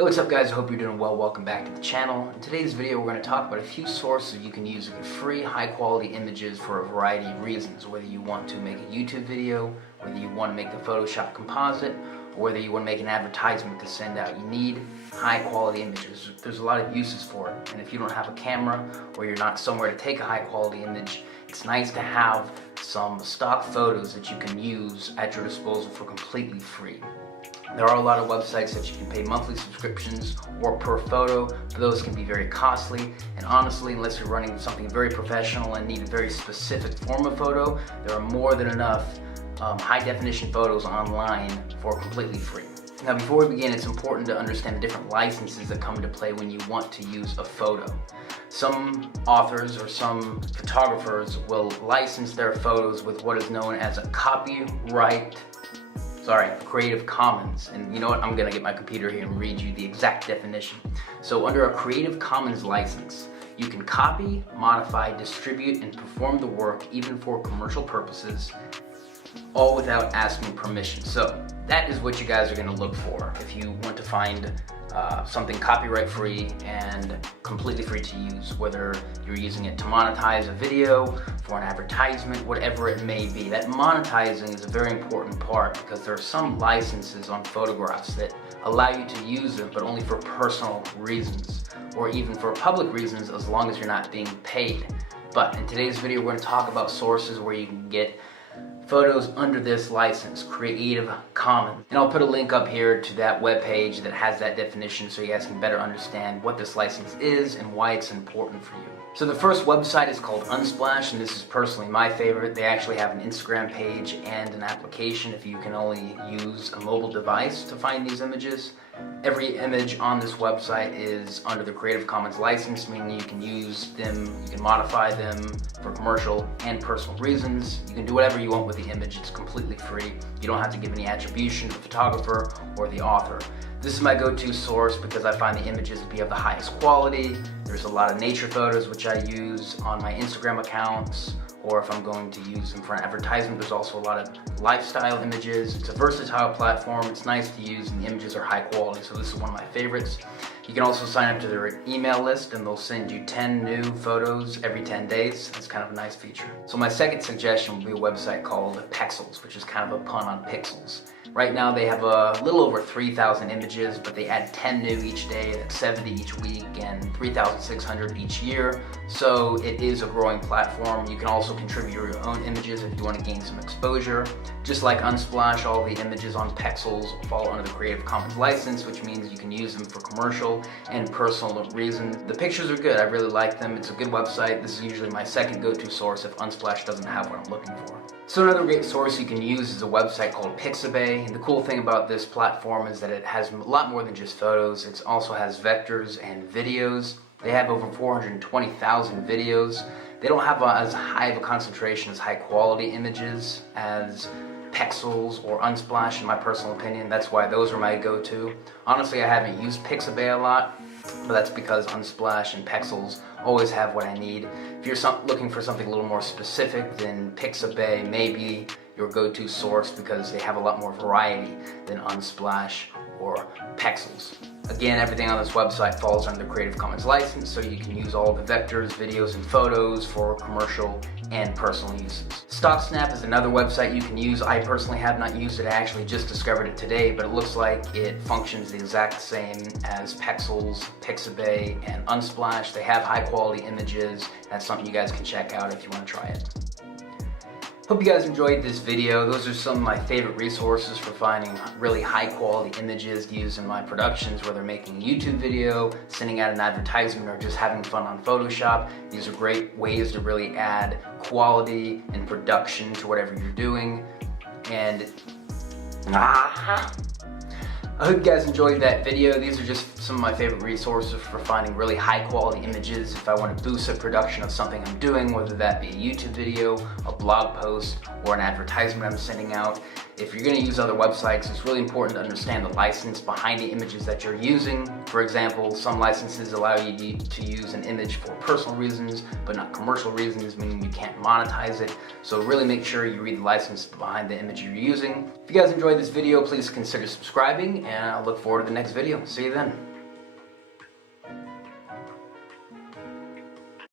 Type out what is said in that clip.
Hey, what's up guys? I hope you're doing well. Welcome back to the channel. In today's video we're going to talk about a few sources you can use to get free high quality images for a variety of reasons. Whether you want to make a YouTube video, whether you want to make the Photoshop composite, or whether you want to make an advertisement to send out. You need high quality images. There's a lot of uses for it, and if you don't have a camera or you're not somewhere to take a high quality image, it's nice to have some stock photos that you can use at your disposal for completely free. There are a lot of websites that you can pay monthly subscriptions or per photo, but those can be very costly, and honestly, unless you're running something very professional and need a very specific form of photo, there are more than enough high definition photos online for completely free. Now before we begin, it's important to understand the different licenses that come into play when you want to use a photo. Some authors or some photographers will license their photos with what is known as a Creative Commons. And you know what, I'm gonna get my computer here and read you the exact definition. So under a Creative Commons license, you can copy, modify, distribute, and perform the work even for commercial purposes, all without asking permission. So that is what you guys are gonna look for if you want to find something copyright free and completely free to use, whether you're using it to monetize a video, for an advertisement, whatever it may be. That monetizing is a very important part because there are some licenses on photographs that allow you to use them, but only for personal reasons, or even for public reasons as long as you're not being paid. But in today's video, we're going to talk about sources where you can get photos under this license, Creative Commons. And I'll put a link up here to that webpage that has that definition so you guys can better understand what this license is and why it's important for you. So the first website is called Unsplash, and this is personally my favorite. They actually have an Instagram page and an application if you can only use a mobile device to find these images. Every image on this website is under the Creative Commons license, meaning you can use them, you can modify them for commercial and personal reasons. You can do whatever you want with the image. It's completely free. You don't have to give any attribution to the photographer or the author. This is my go-to source because I find the images to be of the highest quality. There's a lot of nature photos which I use on my Instagram accounts, or if I'm going to use them for an advertisement. There's also a lot of lifestyle images. It's a versatile platform. It's nice to use, and the images are high quality, so this is one of my favorites. You can also sign up to their email list, and they'll send you 10 new photos every 10 days. It's kind of a nice feature. So my second suggestion would be a website called Pexels, which is kind of a pun on pixels. Right now they have a little over 3,000 images, but they add 10 new each day, that's 70 each week, and 3,600 each year. So it is a growing platform. You can also contribute your own images if you want to gain some exposure. Just like Unsplash, all the images on Pexels fall under the Creative Commons license, which means you can use them for commercial and personal reasons. The pictures are good. I really like them. It's a good website. This is usually my second go-to source if Unsplash doesn't have what I'm looking for. So another great source you can use is a website called Pixabay. And the cool thing about this platform is that it has a lot more than just photos. It also has vectors and videos. They have over 420,000 videos. They don't have as high of a concentration as high quality images as Pexels or Unsplash in my personal opinion. That's why those are my go-to. Honestly, I haven't used Pixabay a lot, but that's because Unsplash and Pexels always have what I need. If you're looking for something a little more specific, then Pixabay may be your go-to source because they have a lot more variety than Unsplash or Pexels. Again, everything on this website falls under the Creative Commons license, so you can use all the vectors, videos, and photos for commercial and personal uses. StockSnap is another website you can use. I personally have not used it. I actually just discovered it today, but it looks like it functions the exact same as Pexels, Pixabay, and Unsplash. They have high quality images. That's something you guys can check out if you want to try it. Hope you guys enjoyed this video. Those are some of my favorite resources for finding really high quality images to use in my productions, whether making a YouTube video, sending out an advertisement, or just having fun on Photoshop. These are great ways to really add quality and production to whatever you're doing. And I hope you guys enjoyed that video. These are just some of my favorite resources for finding really high quality images if I want to boost the production of something I'm doing, whether that be a YouTube video, a blog post, or an advertisement I'm sending out. If you're going to use other websites, it's really important to understand the license behind the images that you're using. For example, some licenses allow you to use an image for personal reasons, but not commercial reasons, meaning you can't monetize it. So really make sure you read the license behind the image you're using. If you guys enjoyed this video, please consider subscribing, and I'll look forward to the next video. See you then.